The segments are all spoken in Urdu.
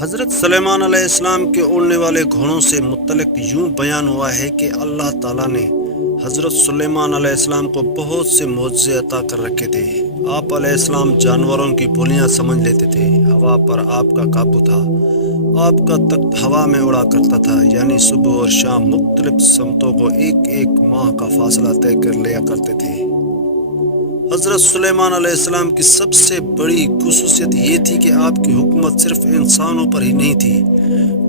حضرت سلیمان علیہ السلام کے اڑنے والے گھوڑوں سے متعلق یوں بیان ہوا ہے کہ اللہ تعالیٰ نے حضرت سلیمان علیہ السلام کو بہت سے معجزے عطا کر رکھے تھے۔ آپ علیہ السلام جانوروں کی بولیاں سمجھ لیتے تھے، ہوا پر آپ کا قابو تھا، آپ کا تخت ہوا میں اڑا کرتا تھا، یعنی صبح اور شام مختلف سمتوں کو ایک ایک ماہ کا فاصلہ طے کر لیا کرتے تھے۔ حضرت سلیمان علیہ السلام کی سب سے بڑی خصوصیت یہ تھی کہ آپ کی حکومت صرف انسانوں پر ہی نہیں تھی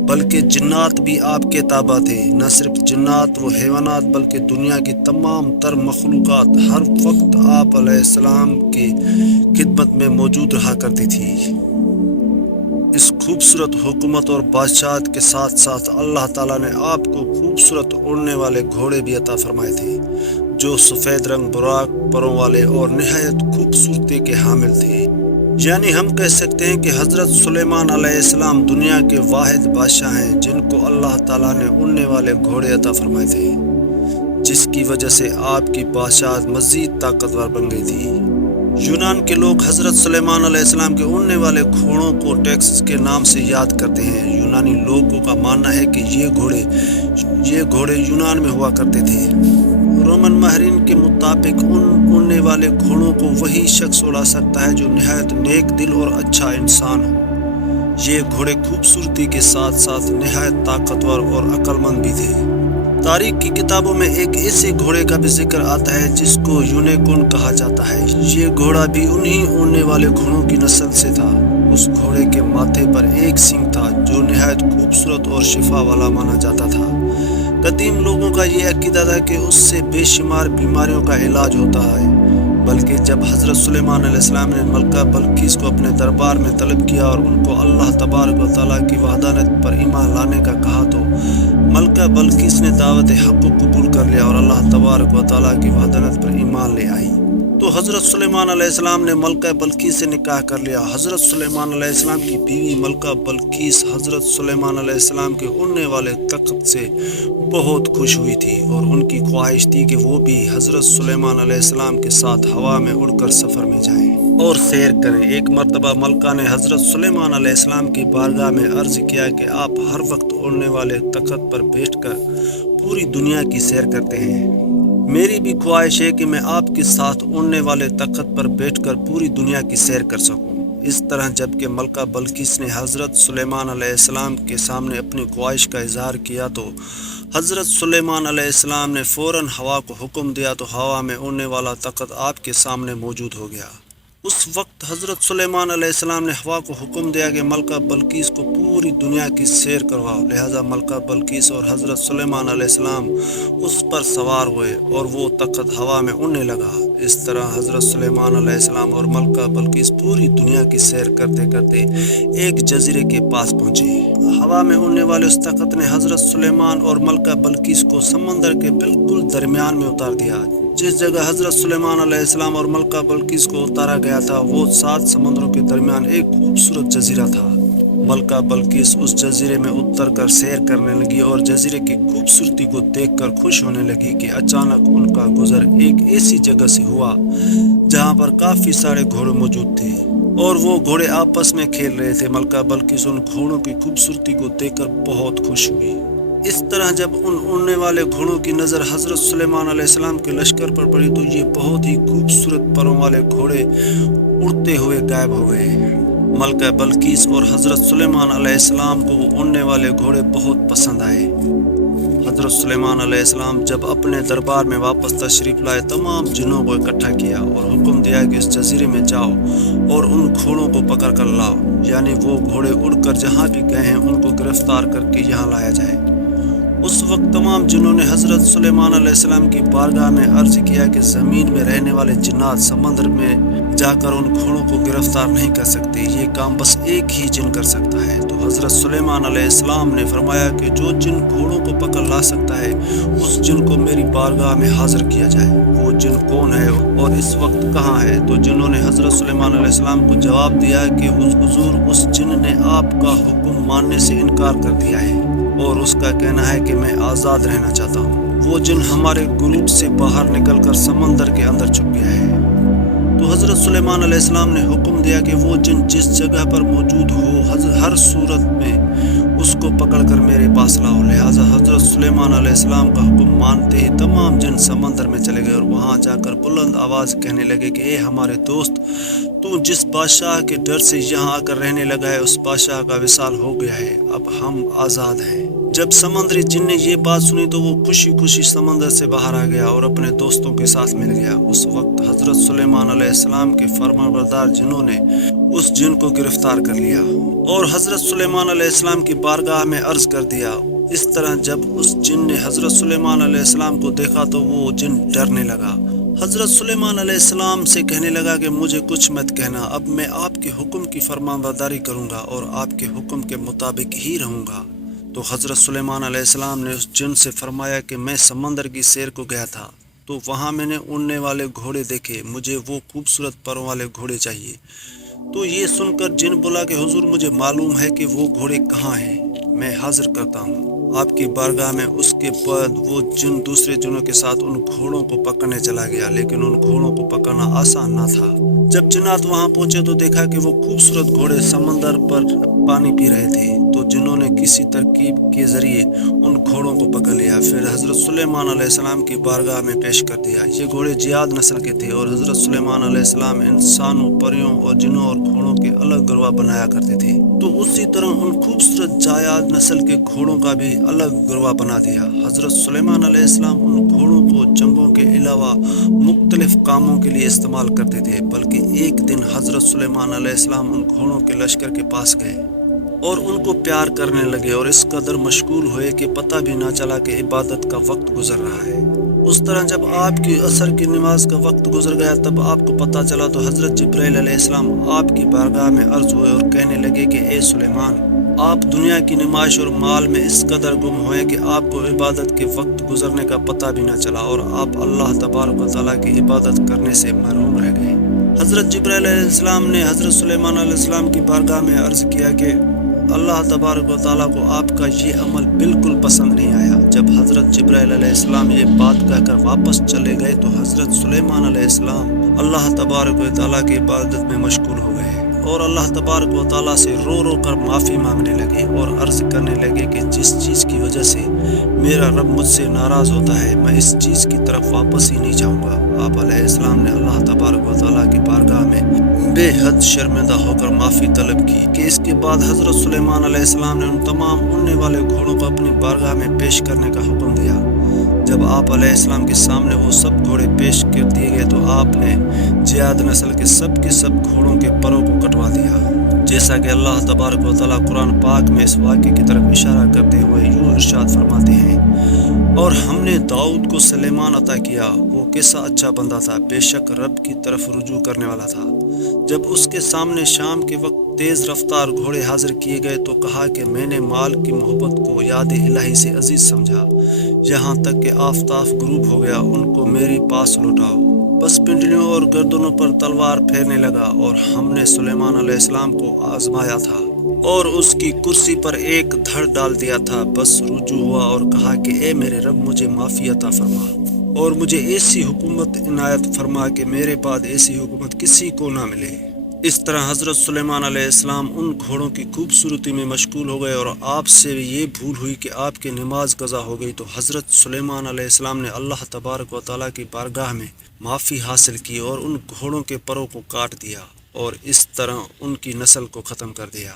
بلکہ جنات بھی آپ کے تابع تھے۔ نہ صرف جنات و حیوانات بلکہ دنیا کی تمام تر مخلوقات ہر وقت آپ علیہ السلام کی خدمت میں موجود رہا کرتی تھی۔ اس خوبصورت حکومت اور بادشاہت کے ساتھ ساتھ اللہ تعالیٰ نے آپ کو خوبصورت اڑنے والے گھوڑے بھی عطا فرمائے تھے جو سفید رنگ، براق پروں والے اور نہایت خوبصورتی کے حامل تھے۔ یعنی ہم کہہ سکتے ہیں کہ حضرت سلیمان علیہ السلام دنیا کے واحد بادشاہ ہیں جن کو اللہ تعالیٰ نے اڑنے والے گھوڑے عطا فرمائے تھے، جس کی وجہ سے آپ کی بادشاہت مزید طاقتور بن گئی تھی۔ یونان کے لوگ حضرت سلیمان علیہ السلام کے اڑنے والے گھوڑوں کو ٹیکسس کے نام سے یاد کرتے ہیں۔ یونانی لوگوں کا ماننا ہے کہ یہ گھوڑے یونان میں ہوا کرتے تھے۔ رومن ماہرین کے مطابق ان اڑنے والے گھوڑوں کو وہی شخص اڑا سکتا ہے جو نہایت نیک دل اور اچھا انسان ہو۔ یہ گھوڑے خوبصورتی کے ساتھ ساتھ نہایت طاقتور اور عقل مند بھی تھے۔ تاریخ کی کتابوں میں ایک ایسے گھوڑے کا بھی ذکر آتا ہے جس کو یونیکورن کہا جاتا ہے۔ یہ گھوڑا بھی انہی اڑنے والے گھوڑوں کی نسل سے تھا۔ اس گھوڑے کے ماتھے پر ایک سینگ تھا جو نہایت خوبصورت اور شفا والا مانا جاتا تھا۔ قدیم لوگوں کا یہ عقیدہ تھا کہ اس سے بے شمار بیماریوں کا علاج ہوتا ہے، بلکہ جب حضرت سلیمان علیہ السلام نے ملکہ بلقیس کو اپنے دربار میں طلب کیا اور ان کو اللہ تبارک و تعالیٰ کی وحدانیت پر ایمان لانے کا کہا تو ملکہ بلقیس نے دعوت حق کو قبول کر لیا اور اللہ تبارک و تعالیٰ کی وحدانیت پر ایمان لے آئی۔ تو حضرت سلیمان علیہ السلام نے ملکہ بلقیس سے نکاح کر لیا۔ حضرت سلیمان علیہ السلام کی بیوی ملکہ بلقیس حضرت سلیمان علیہ السلام کے اڑنے والے تخت سے بہت خوش ہوئی تھی اور ان کی خواہش تھی کہ وہ بھی حضرت سلیمان علیہ السلام کے ساتھ ہوا میں اڑ کر سفر میں جائیں اور سیر کریں۔ ایک مرتبہ ملکہ نے حضرت سلیمان علیہ السلام کی بارگاہ میں عرض کیا کہ آپ ہر وقت اڑنے والے تخت پر بیٹھ کر پوری دنیا کی سیر کرتے ہیں، میری بھی خواہش ہے کہ میں آپ کے ساتھ اڑنے والے تخت پر بیٹھ کر پوری دنیا کی سیر کر سکوں۔ اس طرح جب کہ ملکہ بلقیس نے حضرت سلیمان علیہ السلام کے سامنے اپنی خواہش کا اظہار کیا تو حضرت سلیمان علیہ السلام نے فوراً ہوا کو حکم دیا تو ہوا میں اڑنے والا تخت آپ کے سامنے موجود ہو گیا۔ اس وقت حضرت سلیمان علیہ السلام نے ہوا کو حکم دیا کہ ملکہ بلقیس کو پوری دنیا کی سیر کرواؤ، لہذا ملکہ بلقیس اور حضرت سلیمان علیہ السلام اس پر سوار ہوئے اور وہ تخت ہوا میں اڑنے لگا۔ اس طرح حضرت سلیمان علیہ السلام اور ملکہ بلقیس پوری دنیا کی سیر کرتے کرتے ایک جزیرے کے پاس پہنچے۔ ہوا میں اڑنے والے اس تخت نے حضرت سلیمان اور ملکہ بلقیس کو سمندر کے بالکل درمیان میں اتار دیا۔ جس جگہ حضرت سلیمان علیہ السلام اور ملکہ بلقیس کو اتارا گیا تھا وہ 7 سمندروں کے درمیان ایک خوبصورت جزیرہ تھا۔ ملکہ بلقیس اس جزیرے میں اتر کر سیر کرنے لگی اور جزیرے کی خوبصورتی کو دیکھ کر خوش ہونے لگی کہ اچانک ان کا گزر ایک ایسی جگہ سے ہوا جہاں پر کافی سارے گھوڑے موجود تھے اور وہ گھوڑے آپس میں کھیل رہے تھے۔ ملکہ بلقیس ان گھوڑوں کی خوبصورتی کو دیکھ کر بہت خوش ہوئی۔ اس طرح جب ان اڑنے والے گھوڑوں کی نظر حضرت سلیمان علیہ السلام کے لشکر پر پڑی تو یہ بہت ہی خوبصورت پروں والے گھوڑے اڑتے ہوئے غائب ہو گئے۔ ملکہ بلقیس اور حضرت سلیمان علیہ السلام کو وہ اڑنے والے گھوڑے بہت پسند آئے۔ حضرت سلیمان علیہ السلام جب اپنے دربار میں واپس تشریف لائے تمام جنوں کو اکٹھا کیا اور حکم دیا کہ اس جزیرے میں جاؤ اور ان گھوڑوں کو پکڑ کر لاؤ، یعنی وہ گھوڑے اڑ کر جہاں بھی گئے ہیں ان کو گرفتار کر کے یہاں لایا جائے۔ اس وقت تمام جنوں نے حضرت سلیمان علیہ السلام کی بارگاہ میں عرض کیا کہ زمین میں رہنے والے جنات سمندر میں جا کر ان گھوڑوں کو گرفتار نہیں کر سکتے، یہ کام بس ایک ہی جن کر سکتا ہے۔ تو حضرت سلیمان علیہ السلام نے فرمایا کہ جو جن گھوڑوں کو پکڑ لا سکتا ہے اس جن کو میری بارگاہ میں حاضر کیا جائے۔ وہ جن کون ہے اور اس وقت کہاں ہے؟ تو جنوں نے حضرت سلیمان علیہ السلام کو جواب دیا کہ حضور اس جن نے آپ کا حکم ماننے سے انکار کر دیا ہے اور اس کا کہنا ہے کہ میں آزاد رہنا چاہتا ہوں۔ وہ جن ہمارے گروپ سے باہر نکل کر سمندر کے اندر چھپ گیا ہے۔ تو حضرت سلیمان علیہ السلام نے حکم دیا کہ وہ جن جس جگہ پر موجود ہو ہر صورت میں اس کو پکڑ کر میرے پاس لاؤ۔ لہٰذا حضرت سلیمان علیہ السلام کا حکم مانتے ہی تمام جن سمندر میں چلے گئے اور وہاں جا کر بلند آواز کہنے لگے کہ اے ہمارے دوست، تو جس بادشاہ کے ڈر سے یہاں آ کر رہنے لگا ہے اس بادشاہ کا وصال ہو گیا ہے، اب ہم آزاد ہیں۔ جب سمندری جن نے یہ بات سنی تو وہ خوشی خوشی سمندر سے باہر آ گیا اور اپنے دوستوں کے ساتھ مل گیا۔ اس وقت حضرت سلیمان علیہ السلام کے فرمانبردار جنوں نے اس جن کو گرفتار کر لیا اور حضرت سلیمان علیہ السلام کی بارگاہ میں عرض کر دیا۔ اس طرح جب اس جن نے حضرت سلیمان علیہ السلام کو دیکھا تو وہ جن ڈرنے لگا۔ حضرت سلیمان علیہ السلام سے کہنے لگا کہ مجھے کچھ مت کہنا، اب میں آپ کے حکم کی فرمانبرداری کروں گا اور آپ کے حکم کے مطابق ہی رہوں گا۔ تو حضرت سلیمان علیہ السلام نے اس جن سے فرمایا کہ میں سمندر کی سیر کو گیا تھا تو وہاں میں نے اڑنے والے گھوڑے دیکھے، مجھے وہ خوبصورت پروں والے گھوڑے چاہیے۔ تو یہ سن کر جن بولا کہ حضور مجھے معلوم ہے کہ وہ گھوڑے کہاں ہیں، میں حاضر کرتا ہوں آپ کی بارگاہ میں۔ اس کے بعد وہ جن دوسرے جنوں کے ساتھ ان گھوڑوں کو پکڑنے چلا گیا، لیکن ان گھوڑوں کو پکڑنا آسان نہ تھا۔ جب جنات وہاں پہنچے تو دیکھا کہ وہ خوبصورت گھوڑے سمندر پر پانی پی رہے تھے، تو جنہوں نے کسی ترکیب کے ذریعے ان گھوڑوں کو پکڑ لیا، پھر حضرت سلیمان علیہ السلام کی بارگاہ میں پیش کر دیا۔ یہ گھوڑے جیاد نسل کے تھے اور حضرت سلیمان علیہ السلام انسانوں، پریوں اور جنوں اور گھوڑوں کے الگ گروہ بنایا کرتے تھے، تو اسی طرح ان خوبصورت جیاد نسل کے گھوڑوں کا بھی الگ گروہ بنا دیا۔ حضرت سلیمان علیہ السلام ان گھوڑوں کو جنگوں کے علاوہ مختلف کاموں کے لیے استعمال کرتے تھے، بلکہ ایک دن حضرت سلیمان علیہ السلام ان گھوڑوں کے لشکر کے پاس گئے اور ان کو پیار کرنے لگے اور اس قدر مشغول ہوئے کہ پتہ بھی نہ چلا کہ عبادت کا وقت گزر رہا ہے۔ اس طرح جب آپ کی عصر کی نماز کا وقت گزر گیا تب آپ کو پتہ چلا تو حضرت جبرائیل علیہ السلام آپ کی بارگاہ میں عرض ہوئے اور کہنے لگے کہ اے سلیمان، آپ دنیا کی نمائش اور مال میں اس قدر گم ہوئے کہ آپ کو عبادت کے وقت گزرنے کا پتہ بھی نہ چلا اور آپ اللہ تبارک و تعالیٰ کی عبادت کرنے سے محروم رہ گئے۔ حضرت جبرائیل علیہ السلام نے حضرت سلیمان علیہ السلام کی بارگاہ میں عرض کیا کہ اللہ تبارک و تعالیٰ کو آپ کا یہ عمل بالکل پسند نہیں آیا۔ جب حضرت جبرائیل علیہ السلام یہ بات کہہ کر واپس چلے گئے تو حضرت سلیمان علیہ السلام اللہ تبارک و تعالیٰ کی عبادت میں مشغول ہو گئے اور اللہ تبارک و تعالیٰ سے رو رو کر معافی مانگنے لگے اور عرض کرنے لگے کہ جس چیز کی وجہ سے میرا رب مجھ سے ناراض ہوتا ہے میں اس چیز کی طرف واپس ہی نہیں جاؤں گا۔ آپ علیہ السلام نے اللہ تبارک و تعالیٰ کی بارگاہ میں بے حد شرمندہ ہو کر معافی طلب کی کہ اس کے بعد حضرت سلیمان علیہ السلام نے ان تمام اڑنے والے گھوڑوں کو اپنی بارگاہ میں پیش کرنے کا حکم دیا۔ جب آپ علیہ السلام کے سامنے وہ سب گھوڑے پیش کر دیے گئے تو آپ نے جیاد نسل کے سب گھوڑوں کے پروں کو کٹوا دیا، جیسا کہ اللہ تبارک و تعالیٰ قرآن پاک میں اس واقعے کی طرف اشارہ کرتے ہوئے یوں ارشاد فرماتے ہیں، اور ہم نے داؤد کو سلیمان عطا کیا، وہ کیسا اچھا بندہ تھا، بے شک رب کی طرف رجوع کرنے والا تھا۔ جب اس کے سامنے شام کے وقت تیز رفتار گھوڑے حاضر کیے گئے تو کہا کہ میں نے مال کی محبت کو یاد الہی سے عزیز سمجھا، یہاں تک کہ آفتاب غروب ہو گیا، ان کو میری پاس لوٹاؤ۔ بس پنڈلیوں اور گردنوں پر تلوار پھیرنے لگا اور ہم نے سلیمان علیہ السلام کو آزمایا تھا اور اس کی کرسی پر ایک دھڑ ڈال دیا تھا، بس رجوع ہوا اور کہا کہ اے میرے رب مجھے معافی عطا فرما اور مجھے ایسی حکومت عنایت فرما کہ میرے بعد ایسی حکومت کسی کو نہ ملے۔ اس طرح حضرت سلیمان علیہ السلام ان گھوڑوں کی خوبصورتی میں مشغول ہو گئے اور آپ سے یہ بھول ہوئی کہ آپ کی نماز قضا ہو گئی تو حضرت سلیمان علیہ السلام نے اللہ تبارک و تعالیٰ کی بارگاہ میں معافی حاصل کی اور ان گھوڑوں کے پروں کو کاٹ دیا اور اس طرح ان کی نسل کو ختم کر دیا۔